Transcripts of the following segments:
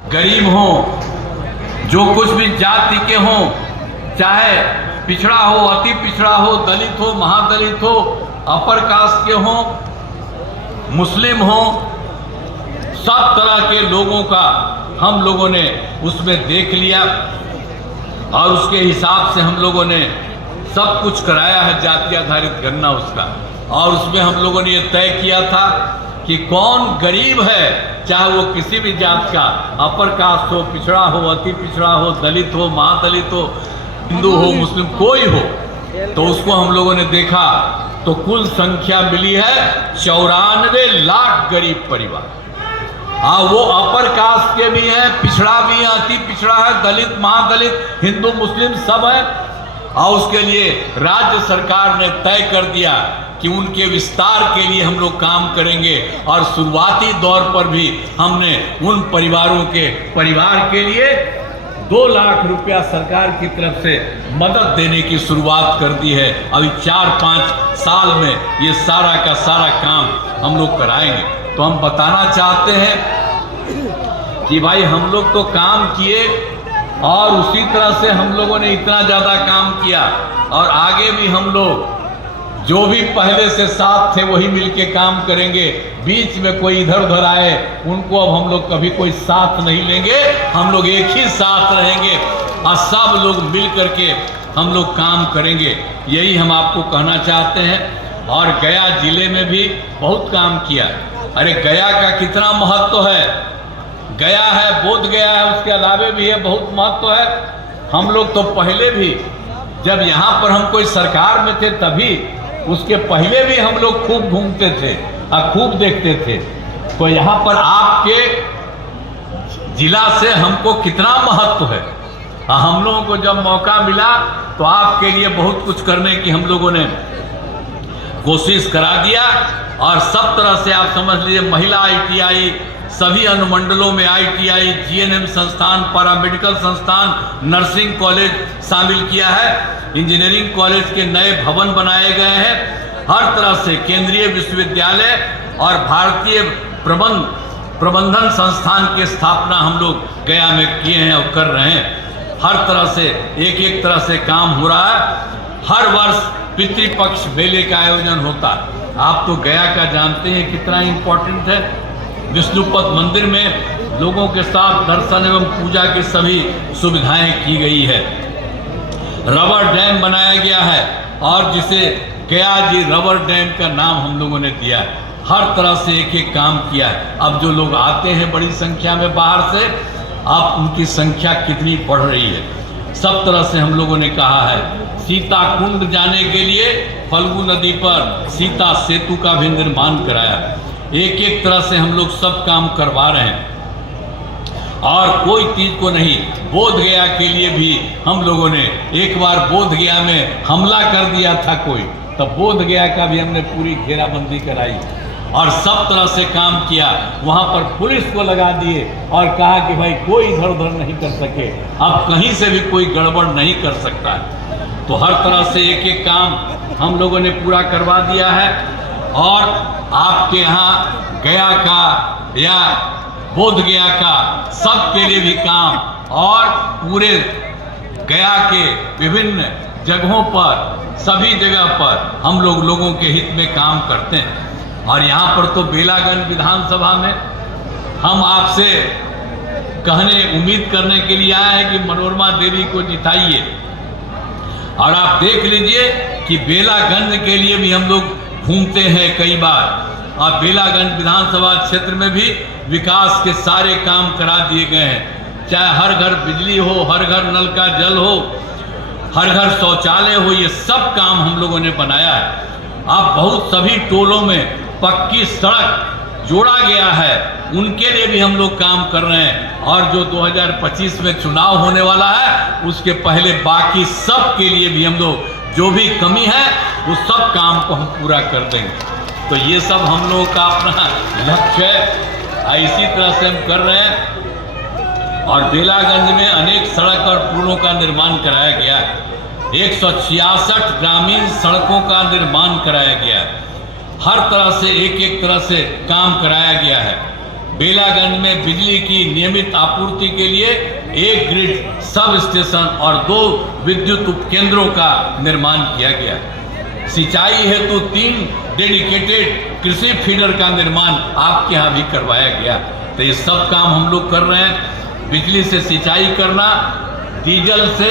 गरीब हो, जो कुछ भी जाति के हों, चाहे पिछड़ा हो, अति पिछड़ा हो, दलित हो, महादलित हो, अपर कास्ट के हों, मुस्लिम हो, सब तरह के लोगों का हम लोगों ने उसमें देख लिया और उसके हिसाब से हम लोगों ने सब कुछ कराया है, जाति आधारित गणना उसका। और उसमें हम लोगों ने ये तय किया था कि कौन गरीब है, चाहे वो किसी भी जात का, अपर कास्ट हो, पिछड़ा हो, अति पिछड़ा हो, दलित हो, महादलित हो, हिंदू हो, मुस्लिम, कोई हो, तो उसको हम लोगों ने देखा तो कुल संख्या मिली है 94 लाख गरीब परिवार। हाँ, वो अपर कास्ट के भी हैं, पिछड़ा भी है, अति पिछड़ा है, दलित, महादलित, हिंदू, मुस्लिम सब है। और उसके लिए राज्य सरकार ने तय कर दिया कि उनके विस्तार के लिए हम लोग काम करेंगे और शुरुआती दौर पर भी हमने उन परिवारों के परिवार के लिए 2 लाख रुपया सरकार की तरफ से मदद देने की शुरुआत कर दी है। अभी 4-5 साल में ये सारा का सारा काम हम लोग कराएंगे। तो हम बताना चाहते हैं कि भाई हम लोग तो काम किए और उसी तरह से हम लोगों ने इतना ज़्यादा काम किया और आगे भी हम लोग जो भी पहले से साथ थे वही मिलके काम करेंगे। बीच में कोई इधर उधर आए उनको अब हम लोग कभी कोई साथ नहीं लेंगे, हम लोग एक ही साथ रहेंगे और सब लोग मिल करके हम लोग काम करेंगे। यही हम आपको कहना चाहते हैं। और गया जिले में भी बहुत काम किया। अरे गया का कितना महत्व है, गया है, बोध गया है, उसके अलावे भी है, बहुत महत्व है। हम लोग तो पहले भी जब यहाँ पर हम कोई सरकार में थे तभी, उसके पहले भी हम लोग खूब घूमते थे और खूब देखते थे। तो यहाँ पर आपके जिला से हमको कितना महत्व है। हम लोगों को जब मौका मिला तो आपके लिए बहुत कुछ करने की हम लोगों ने कोशिश करा दिया। और सब तरह से आप समझ लीजिए, महिला ITI, सभी अनुमंडलों में ITI, GNM संस्थान, पैरामेडिकल संस्थान, नर्सिंग कॉलेज शामिल किया है, इंजीनियरिंग कॉलेज के नए भवन बनाए गए हैं, हर तरह से केंद्रीय विश्वविद्यालय और भारतीय प्रबंधन संस्थान की स्थापना हम लोग गया में किए हैं और कर रहे हैं। हर तरह से एक तरह से काम हो रहा है। हर वर्ष पितृपक्ष मेले का आयोजन होता है। आप तो गया का जानते हैं कितना इम्पोर्टेंट है। विष्णुपद मंदिर में लोगों के साथ दर्शन एवं पूजा की सभी सुविधाएं की गई है। रबर डैम बनाया गया है और जिसे गया जी रबर डैम का नाम हम लोगों ने दिया है। हर तरह से एक काम किया है। अब जो लोग आते हैं बड़ी संख्या में बाहर से, अब उनकी संख्या कितनी बढ़ रही है। सब तरह से हम लोगों ने कहा है। सीता कुंड जाने के लिए फल्गु नदी पर सीता सेतु का भी निर्माण कराया। एक तरह से हम लोग सब काम करवा रहे हैं और कोई चीज को नहीं। बोध गया के लिए भी हम लोगों ने एक बार बोध गया में हमला कर दिया था कोई, तब बोध गया का भी हमने पूरी घेराबंदी कराई और सब तरह से काम किया। वहाँ पर पुलिस को लगा दिए और कहा कि भाई कोई इधर उधर नहीं कर सके, अब कहीं से भी कोई गड़बड़ नहीं कर सकता है। तो हर तरह से एक काम हम लोगों ने पूरा करवा दिया है। और आपके यहाँ गया का या बोध गया का सबके लिए भी काम और पूरे गया के विभिन्न जगहों पर, सभी जगह पर हम लोग लोगों के हित में काम करते हैं। और यहाँ पर तो बेलागंज विधानसभा में हम आपसे उम्मीद करने के लिए आए हैं कि मनोरमा देवी को जिताइए। और आप देख लीजिए कि बेलागंज के लिए भी हम लोग घूमते हैं कई बार और बेलागंज विधानसभा क्षेत्र में भी विकास के सारे काम करा दिए गए हैं। चाहे हर घर बिजली हो, हर घर नल का जल हो, हर घर शौचालय हो, ये सब काम हम लोगों ने बनाया है। अब बहुत सभी टोलों में पक्की सड़क जोड़ा गया है, उनके लिए भी हम लोग काम कर रहे हैं। और जो 2025 में चुनाव होने वाला है उसके पहले बाकी सब के लिए भी हम लोग जो भी कमी है वो सब काम को हम पूरा कर देंगे। तो ये सब हम लोगों का अपना लक्ष्य है, इसी तरह से हम कर रहे हैं। और बेलागंज में अनेक सड़क और पुलों का निर्माण कराया गया है। 166 ग्रामीण सड़कों का निर्माण कराया गया। हर तरह से एक तरह से काम कराया गया है। बेलागंज में बिजली की नियमित आपूर्ति के लिए एक ग्रिड सब स्टेशन और 2 विद्युत उपकेंद्रों का निर्माण किया गया। सिंचाई हेतु 3 डेडिकेटेड कृषि फीडर का निर्माण आपके यहाँ भी करवाया गया। तो ये सब काम हम लोग कर रहे हैं। बिजली से सिंचाई करना, डीजल से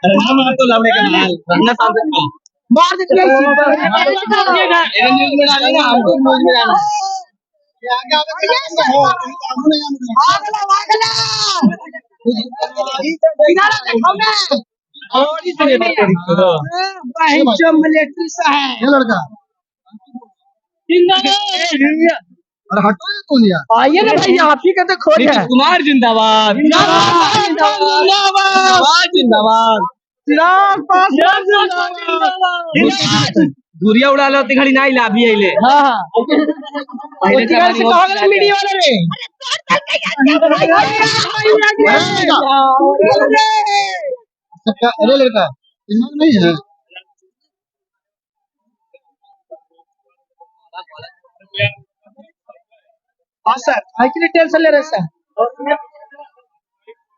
रहना तो लावणे का माल रहना सांसद का मार देंगे न्यूज में डालेगा हमको न्यूज में डालना ये आगे और इतने भाई जो मिलिट्री सा है ये लड़का अरे हटो ये कौन यार आइए ना भाई आप ही का तो खोज है कुमार जिंदाबाद जिंदाबाद जिंदाबाद जिंदाबाद चिराग पासवान जिंदाबाद धुरिया उड़ा लो तिघड़ी नाही ला भी आइले हाँ हाँ पहले उसी घर से कहो गए मीडिया वाले रे अरे लड़का नहीं है हाँ सर एक्चुअली टेंशन ले रहे सर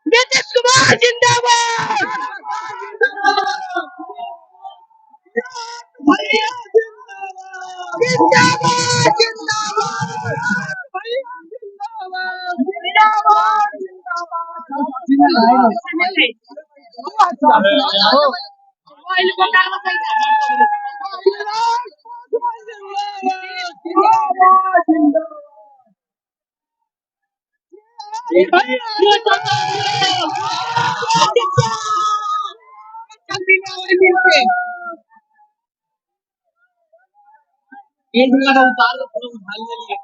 नीतीश कुमार जिंदाबाद जिंदाबाद एक मिनट उतार लो पूरा उठाने के लिए